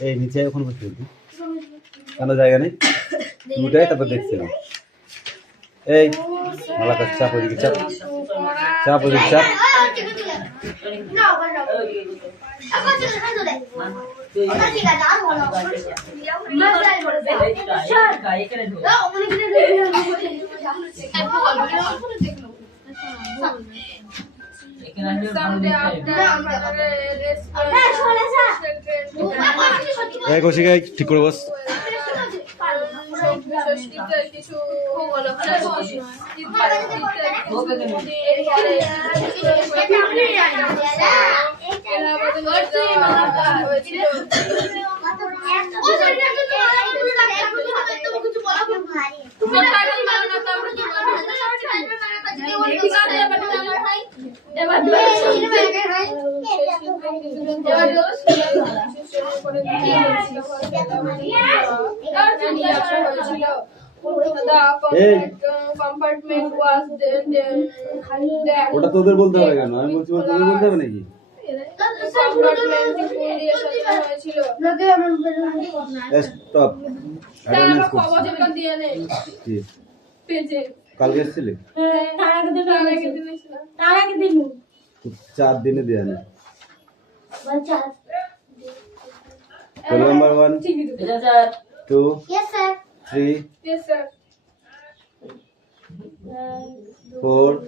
এই নিচে ওখানে বসে বলছি কেন জায়গা নেই উঠে তারপর দেখছিলাম এই মালা কাছে চাপ ওদিকে চাপ চাপ ওদিকে চাপ ঠিক করে বস কিছু ওটা তোদের বলতে হবে কেন আমি বলছি তোদের বলতে হবে নাকি স্টপ কালকে এসেছিলি 4 দিনে দেয়া নেই নাম্বার 1 2 3 4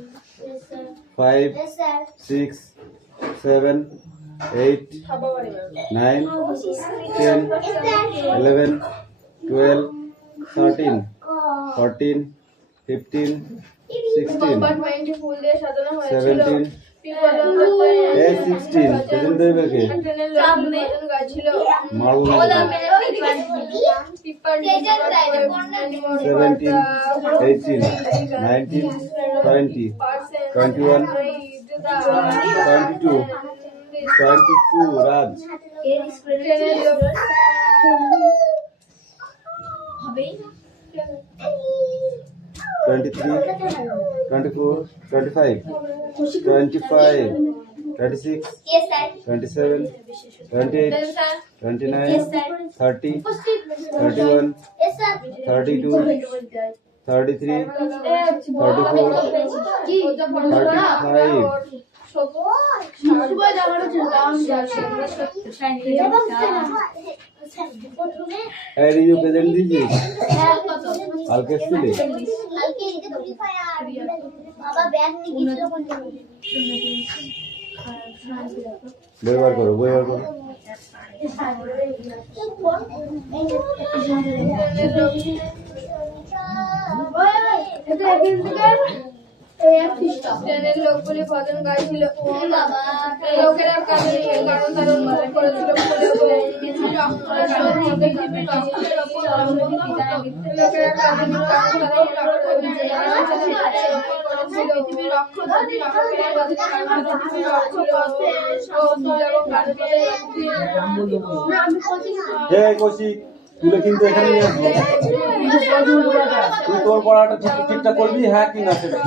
5 6 7 8 9 10 11 12 13 14 15 16 17 16 সেদিন দেবে কে মারবো 17 18 19 20 21 22 রাজ 23 24 25 26 27 28 29 30 31 32 33 34 35 প্রেজেন্ট দিয়েছিস কালকে এসেছিলি বই বার করো লোকগুলি ভজন গাইছিল লোকেরা কারণ তারা মনে করেছিল তুলে কিন্তু এখানে নিয়ে আসবো তুই তোর পড়াটা ঠিকঠাক করবি হ্যাঁ কি না সেটা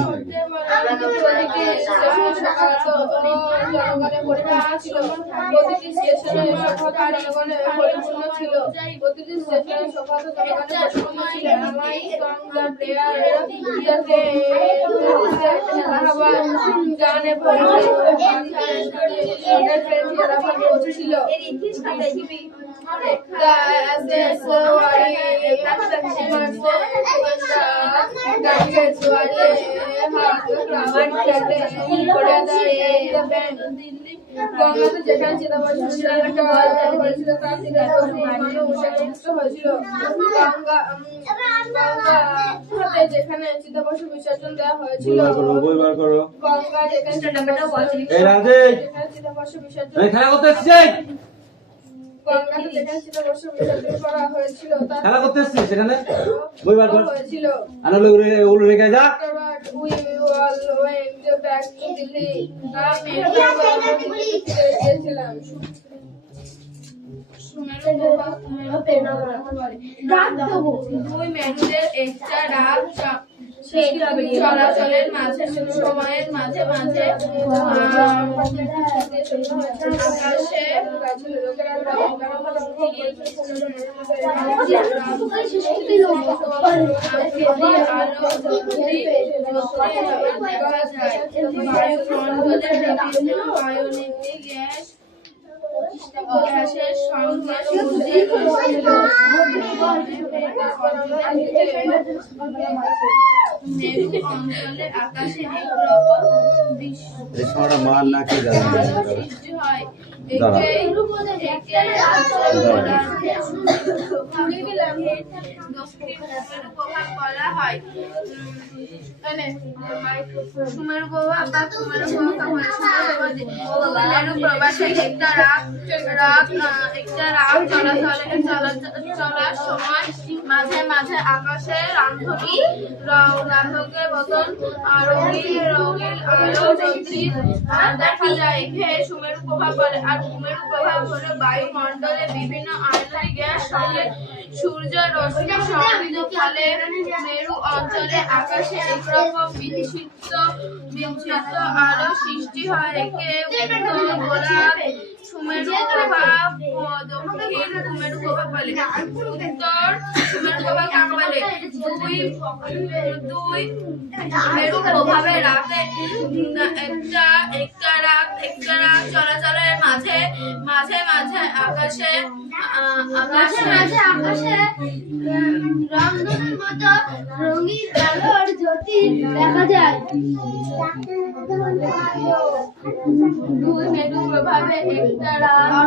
যেখানে চিতাবসু বিসর্জন দেওয়া হয়েছিল গঙ্গা যেখানে চিতাবসু বিসর্জন গঙ্গাতে যেখানে চিতাবসু বিসর্জন করা হয়েছিল খেলা করতে এসেছিস সেখানে বই বার কর হয়েছিল আনালে ওগুলো রেখে যা we all went back to Delhi দুই মানুষের একটা ডাক চলাচলের মাঝে সময়ের মাঝে মাঝে আকাশে বায়ুমণ্ডলের গ্যাস গ্যাসের সঙ্গে মেরু অঞ্চলে আকাশে একরকম মান নাকি সৃষ্টি হয়। সুমেরু প্রভাব বা কুমেরু প্রবাসে একটা রাত চলার সময় মাঝে মাঝে আকাশে রান্ধকের মতন রঙিন আলো দেখা যায়। একে সুমেরু প্রভাব বলে। আর কুমেরু প্রভাব হলো বায়ুমণ্ডলে বিভিন্ন আয়নিক গ্যাস সঙ্গে সূর্য রশ্মি সংযুক্ত ফলে মেরু অঞ্চলে আকাশে একরকম বিচিত্র আলো সৃষ্টি হয়। একে উত্তর গোলাপ সুমেরু প্রভাব, দক্ষিণ কুমেরু প্রভাব বলে। উত্তর সুমেরু প্রভাব কাকে বলে? দুই মেরু প্রভাবে রাতে একটা রাত চলাচলের মাঝে মাঝে আকাশে রংধনুর মতো রঙিন আলোর জ্যোতি দেখা যায়। দুই মেরু প্রভাবে একটা রাত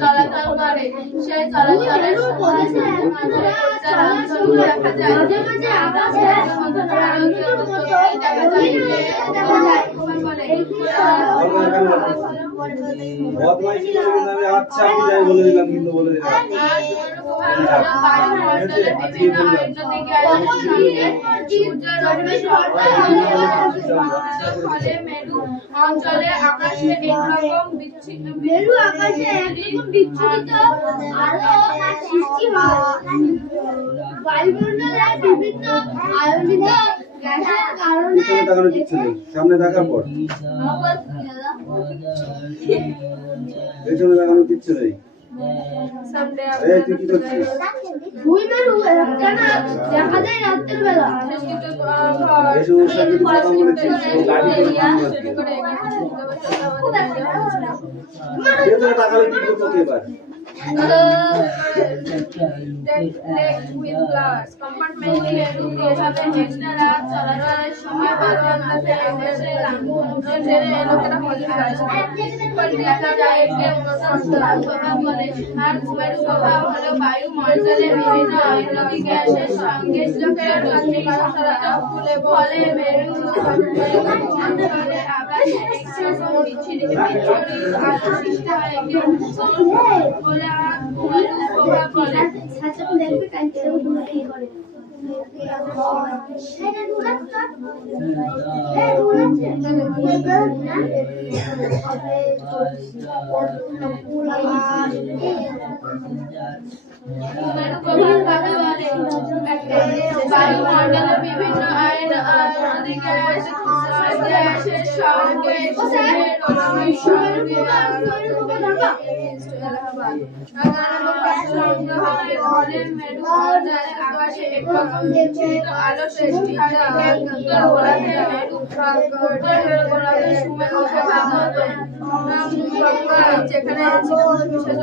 চলাচল করে। সেই চলাচলের মাঝে একটা রংধনু দেখা যায়। আচ্ছা আমি যাই বলে দিলাম, কিন্তু বলে দিলাম অঞ্চলে আকাশে একরকম মেরু আকাশে একরকম বিচ্ছুরিত আলো সৃষ্টি হয়। বায়ুমণ্ডলে বিভিন্ন আয়নিক গ্যাসের কারণে সামনে দেখার পর পেছনে দেখানো কিচ্ছু নেই। তুই কি করছিস? দুই মেরু একটানা দেখা যায় রাতের বেলা। এই সমস্যা কিন্তু কথা বলেছিস, গাড়ি করে টাকালে কি করতে এবার? বায়ুমণ্ডলে বিভিন্ন আয়নিক গ্যাসের সঙ্গে ফলে মেরু অঞ্চলে আকাশে একরকম বিচ্ছিন্ন আলো সৃষ্টি হয়। বায়ুমণ্ডলে বিভিন্ন আয়নিক গ্যাসের সঙ্গে আকাশে একরকম বিচ্ছিন্ন আলো সৃষ্টি হয়। যেখানে বিসর্জন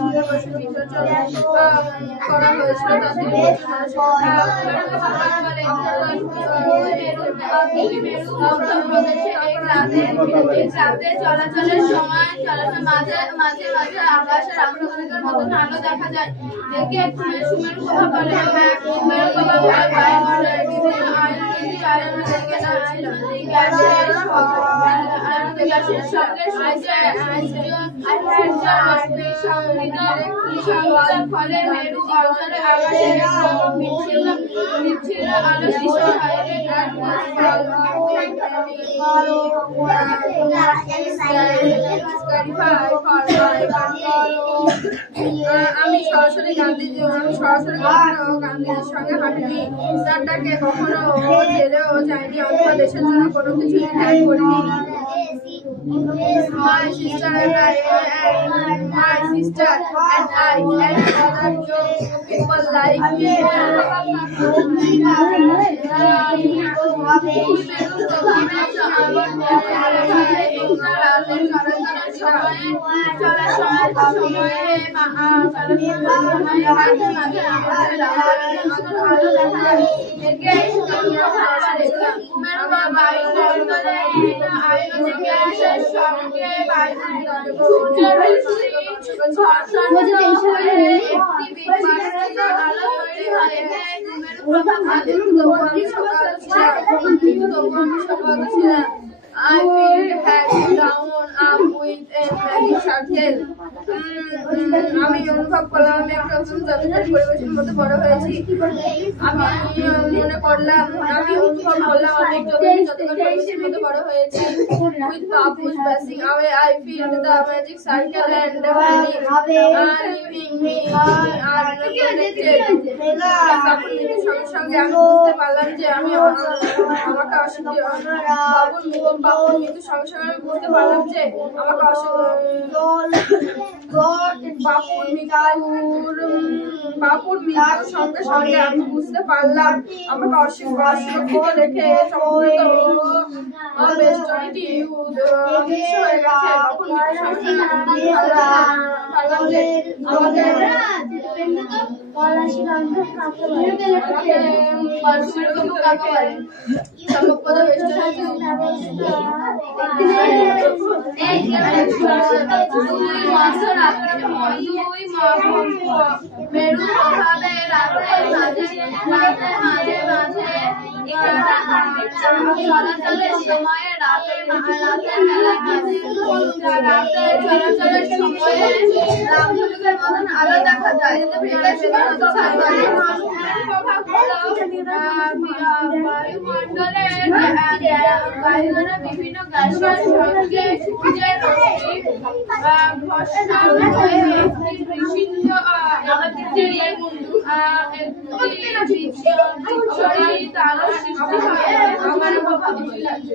করা হয়েছিল চলাচলের সময় মাঝে মাঝে আকাশের আকাশের মতন আলো দেখা যায়। একে সুমেরু প্রভাব বলে। সুমেরু প্রভাব বায়ুমণ্ডলের বিভিন্ন আয়নিক গ্যাসের অধিবাসীর সঙ্গে সংঘাতের ফলে মেরু অঞ্চলে আকাশে বিচ্ছিন্ন আলো সৃষ্টি হয়। আমি সরাসরি গান্ধীজির সঙ্গে হাঁটিনি, তার ডাকে কখনো জেলেও যাইনি অথবা দেশের জন্য কোনো কিছু ত্যাগ করিনি। My sister and I and other people like me. I feel head down up with a magic circle. আমি অনুভব করলাম আমি একটা জাদুকরি পরিবেশের মধ্যে বড় হয়েছি। আমি মনে করলাম আমি অনুভব করলাম আমি একটা জাদুকরি পরিবেশের মধ্যে বড় হয়েছি। With Bapu's passing away, I feel the magic circle and leaving me unprotected. বাপুর মৃত্যুর সঙ্গে সঙ্গে আমি বুঝতে পারলাম যে আমি আমাকে বাপুর মৃত্যুর সঙ্গে সঙ্গে আমি বুঝতে পারলাম যে আমাকে বাপুর মৃত্যুর সঙ্গে সঙ্গে আমি বুঝতে পারলাম আমাকে অসুরক্ষিত রেখে সমস্ত বেষ্টনীটি অদৃশ্য হয়ে গেছে। বাপুর মৃত্যুর সঙ্গে সঙ্গে পারলাম যে আমাদের মেরু প্রভাবে রাতের মাঝে চলাচলের সময়ে রাতের সময়ে রামধনুকের মতন আলো দেখা যায়। বায়ুমণ্ডলে বিভিন্ন গ্যাসের সঙ্গে সূর্যের রশ্মি আমার প্রভাবিত লাগে।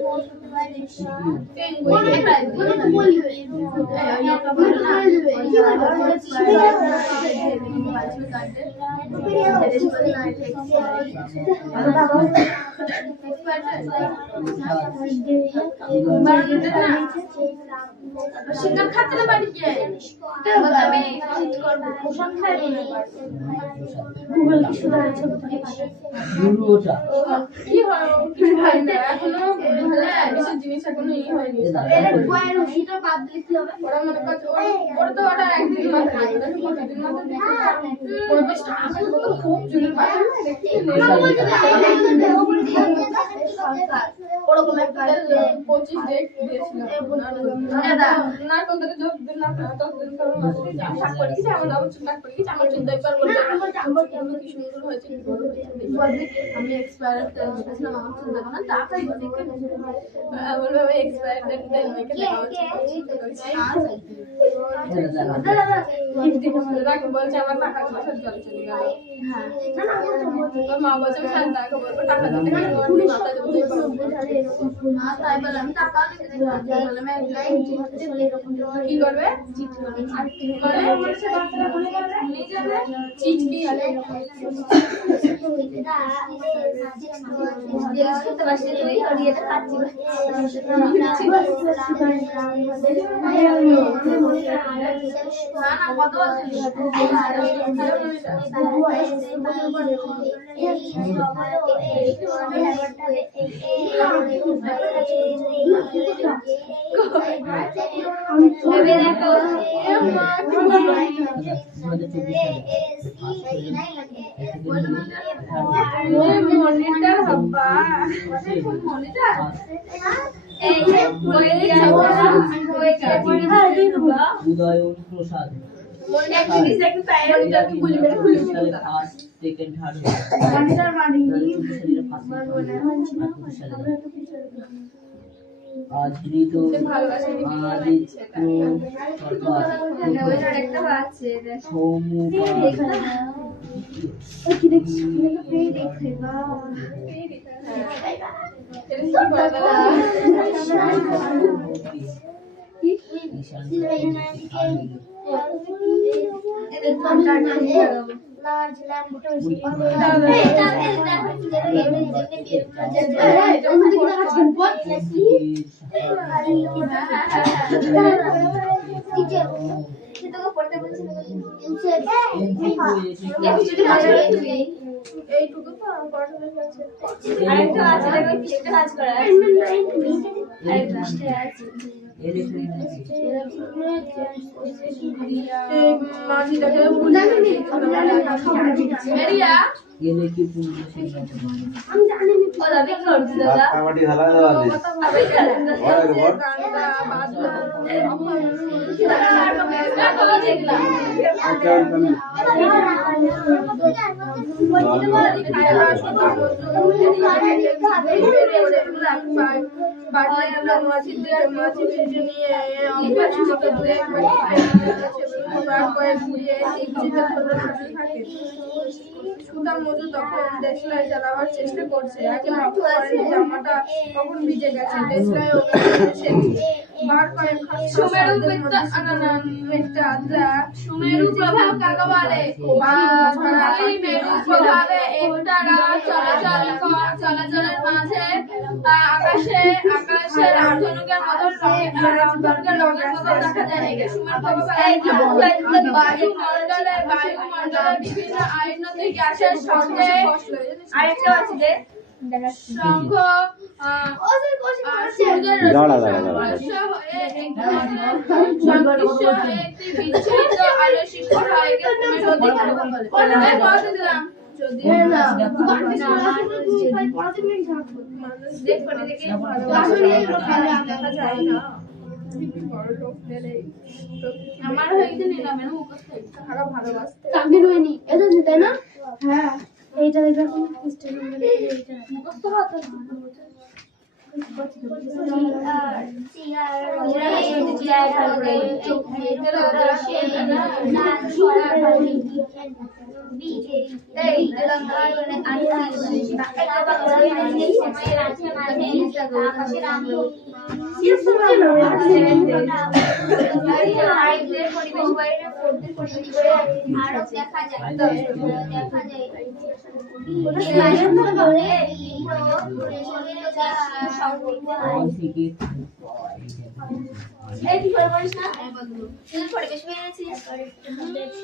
শিকার খাতে না বাড়ি গিয়ে আমি চিট করব পোষণ খাই গুগল কি শুরু হয়েছে কি হয় কি হয় না এখনো হলে কিছু জিনিস এখনো হয়নি এর কয়ের ওটা বাদ দিতে হবে ওরা মনে করছে ওর তো ওটা একদিন মাত্র ওটা প্রতিদিন মাত্র দেখতে ওর বেশ আসলে তো খুব জুনি পায় ওরকম একটা 25 ডেট দিয়েছিলাম না তোদের যতদিন না ততদিন কারণ আশা করি যে আমরা আবার চিন্তা করি যে আমার চিন্তা একবার বলতে আমার জাম্বর কেমন কি সুন্দর হয়েছে কি বড় হয়েছে আমি এক্সপায়ার করেছিলাম আমার চিন্তা না তাড়াতাড়ি দেখে বলবে আমি এক্সপায়ার ডেট দেন মেকে দেখাচ্ছি বলছে আমার টাকা পয়সা জল চলে গেল হ্যাঁ না মা বলছে আমি টাকা বলবো টাকা দিতে মাথা দেবো তাই বলে আমি টাকা কি করবে চিট করবে আর কি করে বলছে বাচ্চারা বলে করবে নিজেরা চিট কি হলে তো বাসে তুই আর এটা খাচ্ছি না না কত বলছিস মনিটর হবা মনিটর এই ওই উদয়ন প্রসাদ ফার্স্ট সেকেন্ড থার্ড আজরিত আদিত্য এইটুকু তো আরেকটা আছে দেখো কিসটা কাজ করা মাঝিটাকে ভুলে মেরিয়া গেলে কি আমি জানি না ও দাদি কি করছে দাদা কাবাডি খেলা দেওয়া নেই সুতা মজু তখন দেশলাই চালাবার চেষ্টা করছে আগে লক্ষ্য করেন জামাটা কখন ভিজে গেছে দেশলাই বার কয়েক সুমেরু সুমেরু প্রভাব কাকে বলে মেরু প্রভাবে একটানা চলাচলের মাঝে আকাশের আর্ধনুকের মতো রঙের মতো দেখা যায় বায়ুমণ্ডলে বিভিন্ন আয়নতিক গ্যাসের সঙ্গে আরেকটা আছে যে শঙ্খ একটি বিচ্ছিন্ন আলো সৃষ্টি হয় আমার হয়ে নিলাম ভালোবাসতে তাই না হ্যাঁ এইটা দেখো মুখস্থ হতো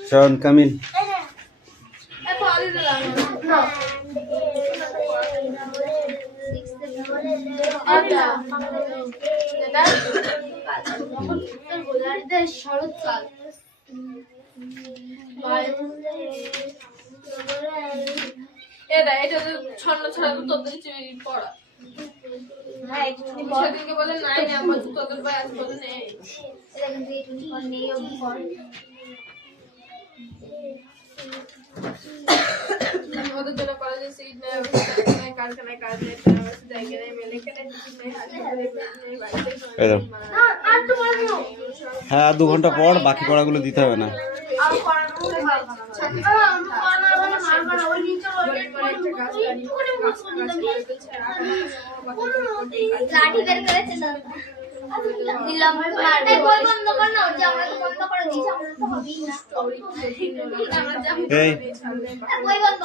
শোন কামিল শরৎকাল এটা ছন্ন ছাড়া তো তোদের পড়া সেদিনকে বলে নাই না আমার তোদের ভাই আজ বলে নেই ওদের জন্য কলেজে সিট নেই কারখানায় কাজ নেই জায়গা নেই মেলে কেটে হ্যাঁ 2 ঘন্টা পর বাকি পড়াগুলো দিতে হবে না এই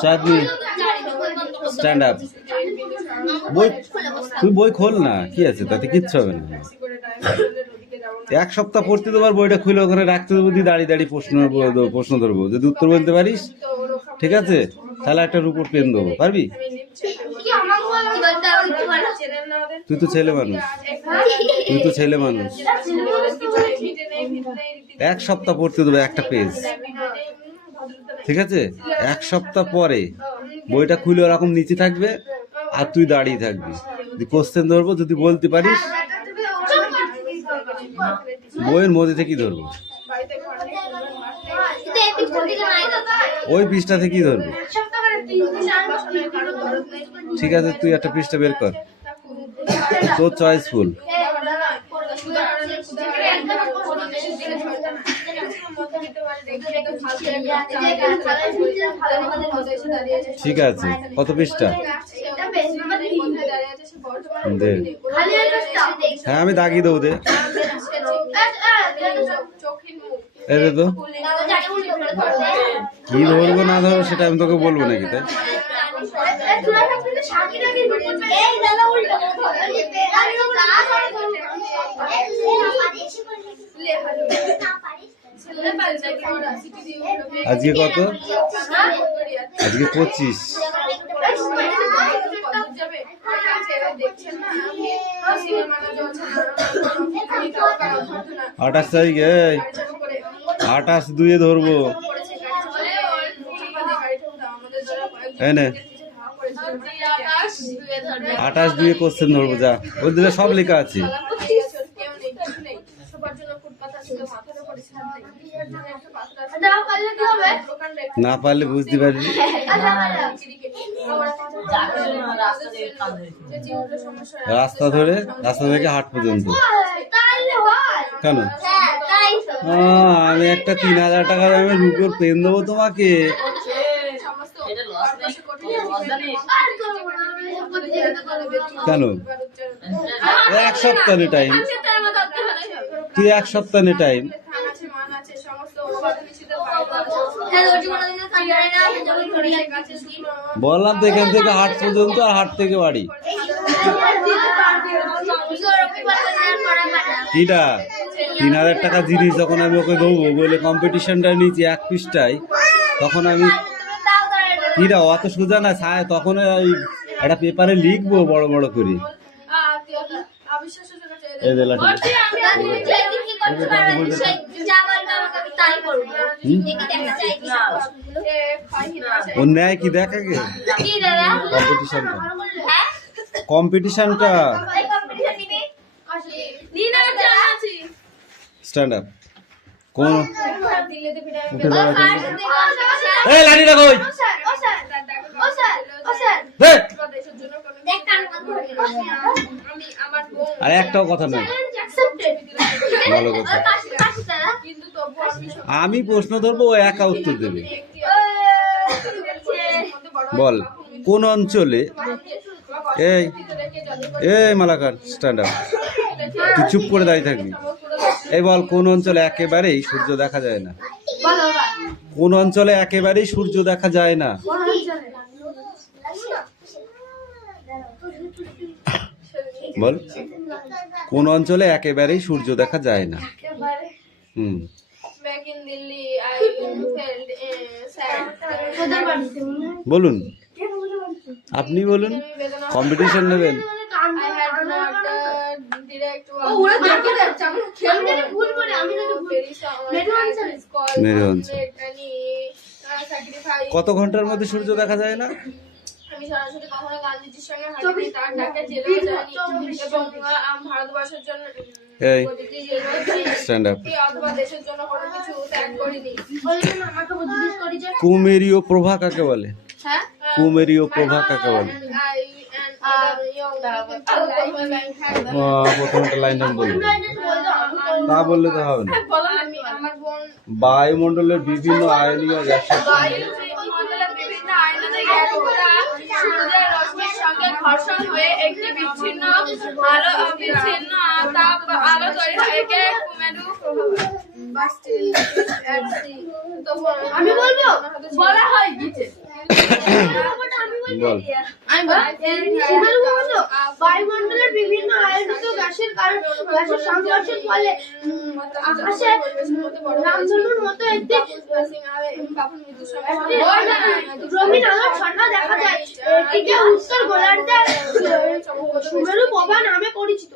চাঁদনি স্ট্যান্ড আপ বই তুই বই খোল না কি আছে তাতে কিচ্ছু হবে না 1 সপ্তাহ পড়তে তোমার বইটা খুলে ওখানে রাখতে দেবো দিয়ে দাঁড়িয়ে দাঁড়িয়ে প্রশ্ন ধরবো যদি উত্তর বলতে পারিস ঠিক আছে তাহলে একটা রুপোর পেন দেবো পারবি তুই তো ছেলে মানুষ, তুই তো ছেলে মানুষ। এক সপ্তাহ পড়তে দেবে একটা পেজ, ঠিক আছে? এক সপ্তাহ পরে বইটা খুলে ওরকম নিচে থাকবে আর তুই দাঁড়িয়ে থাকবি। কোশ্চেন ধরবো, যদি বলতে পারিস বইয়ের মধ্যে থেকেই ধরবো, ওই পৃষ্ঠা থেকেই ধরবো। ঠিক আছে, তুই একটা পৃষ্ঠা বের কর, তোর চয়েসফুল। ঠিক আছে, কত পৃষ্ঠা? দে। হ্যাঁ আমি দাগিয়ে দেবো, দে। এই দে তো, কি ধরবো না ধরবো সেটা আমি তোকে বলবো নাকি? তাই আজকে কত? আজকে 25। 28 তারিখে 28/2 ধরবো। এনে 28/2 কোশ্চেন ধরবো, যা ওই দিলে সব লেখা আছে। না পারলে বুঝতে পারবি। রাস্তা ধরে, রাস্তা থেকে হাট পর্যন্ত। কেন? আমি একটা 3000 টাকা দামের রুপোর পেন দেবো তোমাকে। কেন? এক সপ্তাহ টাইম, তুই এক সপ্তাহ টাইম। বললাম তো এখান থেকে হাট পর্যন্ত, আর হাট থেকে বাড়ি। কিটা 3000 টাকা জিনিস যখন আমি ওকে দেবো বলে কম্পিটিশনটা নিয়েছি এক পৃষ্ঠায়, তখন আমি কিটা অত সোজা না, তখন একটা পেপারে লিখবো বড় বড় করে। ও ন্যায় কি দেখ আগে কম্পিটিশনটা, কম্পিটিশনটা। Stand up. কোন এই লাঠিটা কই? আর একটাও কথা নেই, ভালো কথা। আমি প্রশ্ন ধরবো, ও একা উত্তর দেবে। বল কোন অঞ্চলে, এই এই মালাকার স্ট্যান্ড আপ, তুই চুপ করে দাঁড়িয়ে থাকবি। এই বল কোন অঞ্চলে একেবারেই সূর্য দেখা যায় না? কোন অঞ্চলে একেবারেই সূর্য দেখা যায় না? বল কোন অঞ্চলে একেবারেই সূর্য দেখা যায় না? বলুন, আপনি বলুন, কম্পিটিশন নেবেন। কত ঘন্টার মধ্যে সূর্য দেখা যায় না? আমি সরাসরি কখনো গান্ধীজির সঙ্গে হাঁটিনি, তার ডাকে জেলেও যাইনি এবং ভারতবর্ষের জন্য অথবা দেশের জন্য কোনো কিছু ত্যাগ করিনি। কুমেরীয় প্রভা কাকে বলে? কুমেরীয় প্রভা কাকে বলে? প্রথমটা লাইন বলবো, তা বললে তো হবে না। বায়ুমণ্ডলের বিভিন্ন আয়নীয় গ্যাসের সূর্যের রশ্মির সঙ্গে ঘর্ষণ হয়ে একটি বিচ্ছিন্ন তাপ আলো তৈরি হয়, একে কুমেরু প্রভা। আমি বলবো, বলা হয় গীতে। বল। আমি সুমেরু ভূখণ্ড বায়ুমণ্ডলের বিভিন্ন আয়নিত গ্যাসের কারণে গ্যাসের সংঘর্ষের ফলে আকাশে রামধনুর মতো একটি রঙিন আলোর ঝর্ণা দেখা যায়। এটিকে উত্তর গোলার্ধে সুমেরু প্রভা নামে পরিচিত।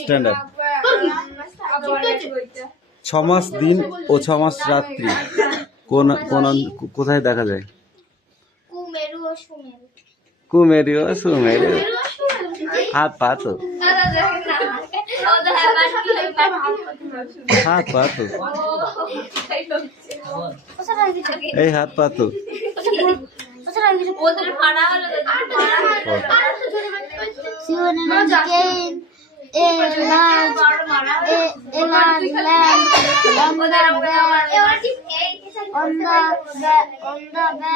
Stand up. 6 মাস দিন ও 6 মাস রাত্রি কোথায় দেখা যায়? কুমেরু ও সুমেরু। কুমেরু ও সুমেরু। হাত পা তো, হাত পা তো, এই হাত পা তো। ওদের ফাড়া হলো on the back of an animal.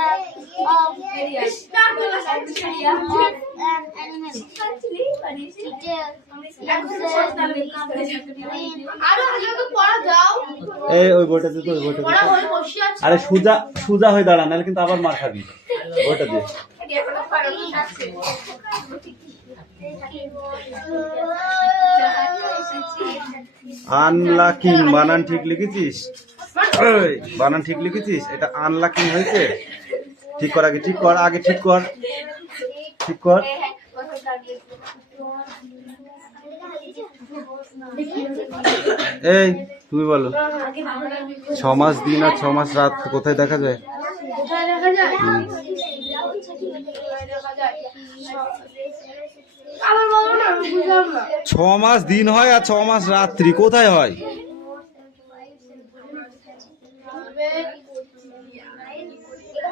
আরো আগে পড়া যাও। এই ওই বইটাতে তো, ওই বইটাতে পড়া তো। হয়ে বসে আছে। আরে সুজা সুজা হয়ে দাঁড়া, নাহলে কিন্তু আবার মার খাবি। বইটা দে। আনলাকিং বানান ঠিক লিখেছিস? ওই বানান ঠিক লিখেছিস? এটা আনলাকিং হয়েছে? ঠিক কর, আগে ঠিক কর, আগে ঠিক কর, ঠিক কর। এই তুমি বলো, 6 মাস দিন আর 6 মাস রাত কোথায় দেখা যায়? কোথায় দেখা যায়? আবার বলো না, আমি বুঝলাম না। 6 মাস দিন হয় আর 6 মাস রাত্রি কোথায় হয়?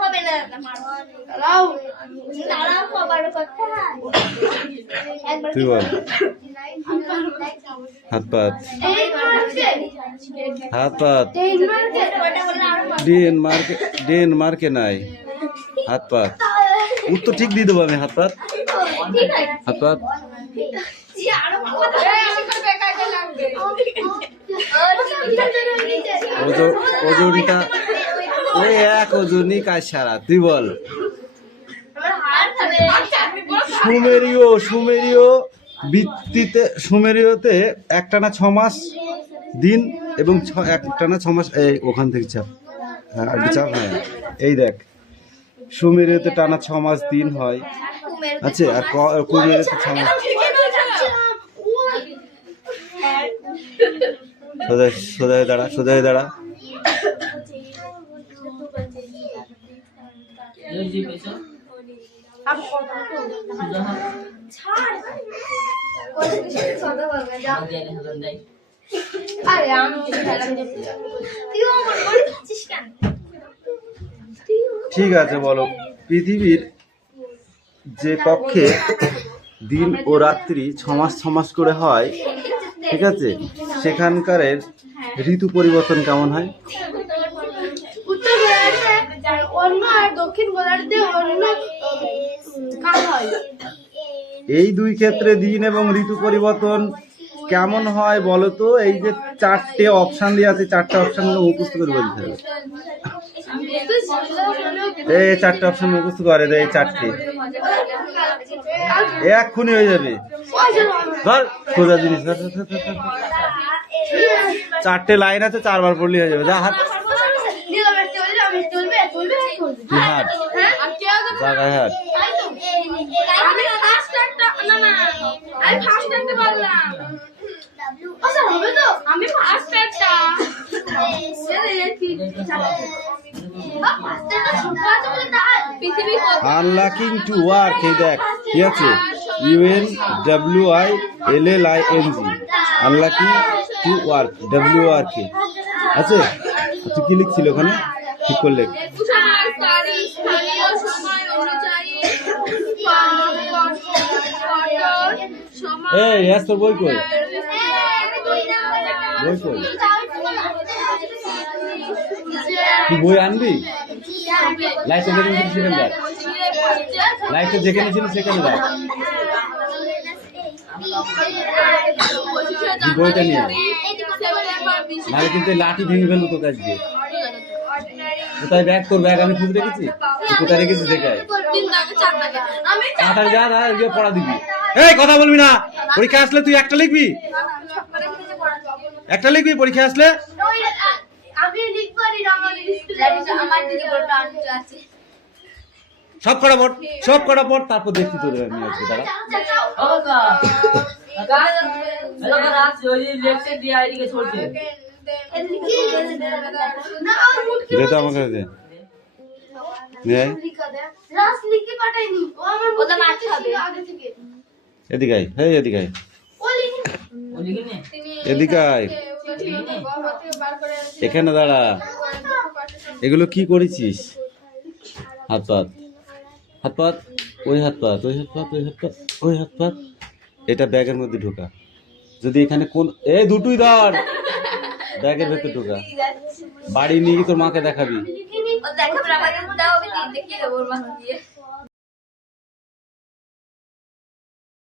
হবে না দাঁড়াও। তারাও খবর কথা একবার তুই বল। হাত পাত, এই মার্কে হাত পাত। ডেনমার্কে নাই হাত পাত। উত্তর ঠিক দিয়ে দেবো আমি। হাত পাত, ঠিক আছে হাত পাত। আরো কথা ওজনটা ওই এক ওজনই কাজ সারা। তুই বল। সুমেরীয় ভিত্তিতে সুমেরীয়তে একটানা 6 মাস দিন এবং একটানা 6 মাস। এই ওখান থেকে চাপ, হ্যাঁ একটু চাপ। হ্যাঁ এই দেখ, সুমেরীয়তে টানা 6 মাস দিন হয়। আচ্ছা, আর কুমেরীয়তে 6 মাস। সোজা হয়ে দাঁড়া, সোজা হয়ে দাঁড়া। এই যে পেছো সুজা হাত আগে হাত দেয়। আরে আমি ঠিক আছে, বলো। পৃথিবীর যে কক্ষে দিন ও রাত্রি 6 মাস 6 মাস করে হয়, ঠিক আছে, সেখানকার ঋতু পরিবর্তন কেমন হয়? উত্তর গোলার্ধে অন্য আর দক্ষিণ গোলার্ধে অন্য কাল হয়। এই দুই ক্ষেত্রে দিন এবং ঋতু পরিবর্তন কেমন হয় বলো তো? এই যে 4টে অপশন দিয়ে আছে, 4টে অপশন মুখস্থ করে বলতে হবে। এই 4টে অপশন মুখস্থ করে দে, এই 4টে এক্ষুনি হয়ে যাবে। ধর সোজা জিনিস, 4টে লাইন আছে, 4বার পড়লে হয়ে যাবে। যা হাত, তুই হাত জায়গায় হাত। আমি ফার্স্ট একটা আনলাকিং টু ওয়ার্ক, এই দেখ কি আছে, UNWILLING, আনলাকিং টু ওয়ার্ক, WORK আছে। তুই কি লিখছিল ওখানে? ঠিক করলে। এই ইয়াস তোর বই কই? বই কই? তুই বই আনবি? লাইটটা যেখানে ছিল সেখানে রাখ, লাইটটা যেখানে ছিল সেখানে রাখ। তুই বইটা নিয়ে আয়, নাহলে কিন্তু লাঠি ভেঙে ফেলবো তোর কাছ দিয়ে। কোথায় ব্যাগ? তোর ব্যাগ আমি খুঁজে রেখেছি। কোথায় রেখেছিস দেখায় তিন দাগে চার দাগে আমি তাড়াতাড়ি যা না গিয়ে পড়া দিবি। এই কথা বলবি না, পরীক্ষা আসলে তুই একটা লিখবি, একটা লিখবি পরীক্ষা আসলে। আমি লিখবো নি আমার স্কুলে আমার দিদি বড় আনতে আছে সব কটা পড়, সব কটা পড়, তারপর দেখছি তোদের আমি আজকে দাঁড়া। ও কাকা কাকা রাত ওই লেকচার দিয়ে আইডিকে छोड़ते না আমার মুড কি দে তো আমার কাছে দে। নে আয়, রাস লিখে পাঠাইনি ও আমার মুড মারতে হবে আগে থেকে এদিকে আয়, এই এদিকে আয়, ও লিখে वो लिखे ने এদিকে আয়, এখানে দাঁড়া। এগুলো কি করেছিস? হাত পাত, হাত পাত, ওই হাত পাত, ওই হাত পাত, ওই হাত পাত, ওই হাত পাত। এটা ব্যাগের মধ্যে ঢোকা। যদি এখানে কোন এই দুটোই ধর, ব্যাগের ভেতর ঢোকা। বাড়ি নিয়ে গিয়ে তোর মাকে দেখাবি। ও দেখাবে আমাকে দাও আমি দেখিয়ে দেবো ওর মাকে দিয়ে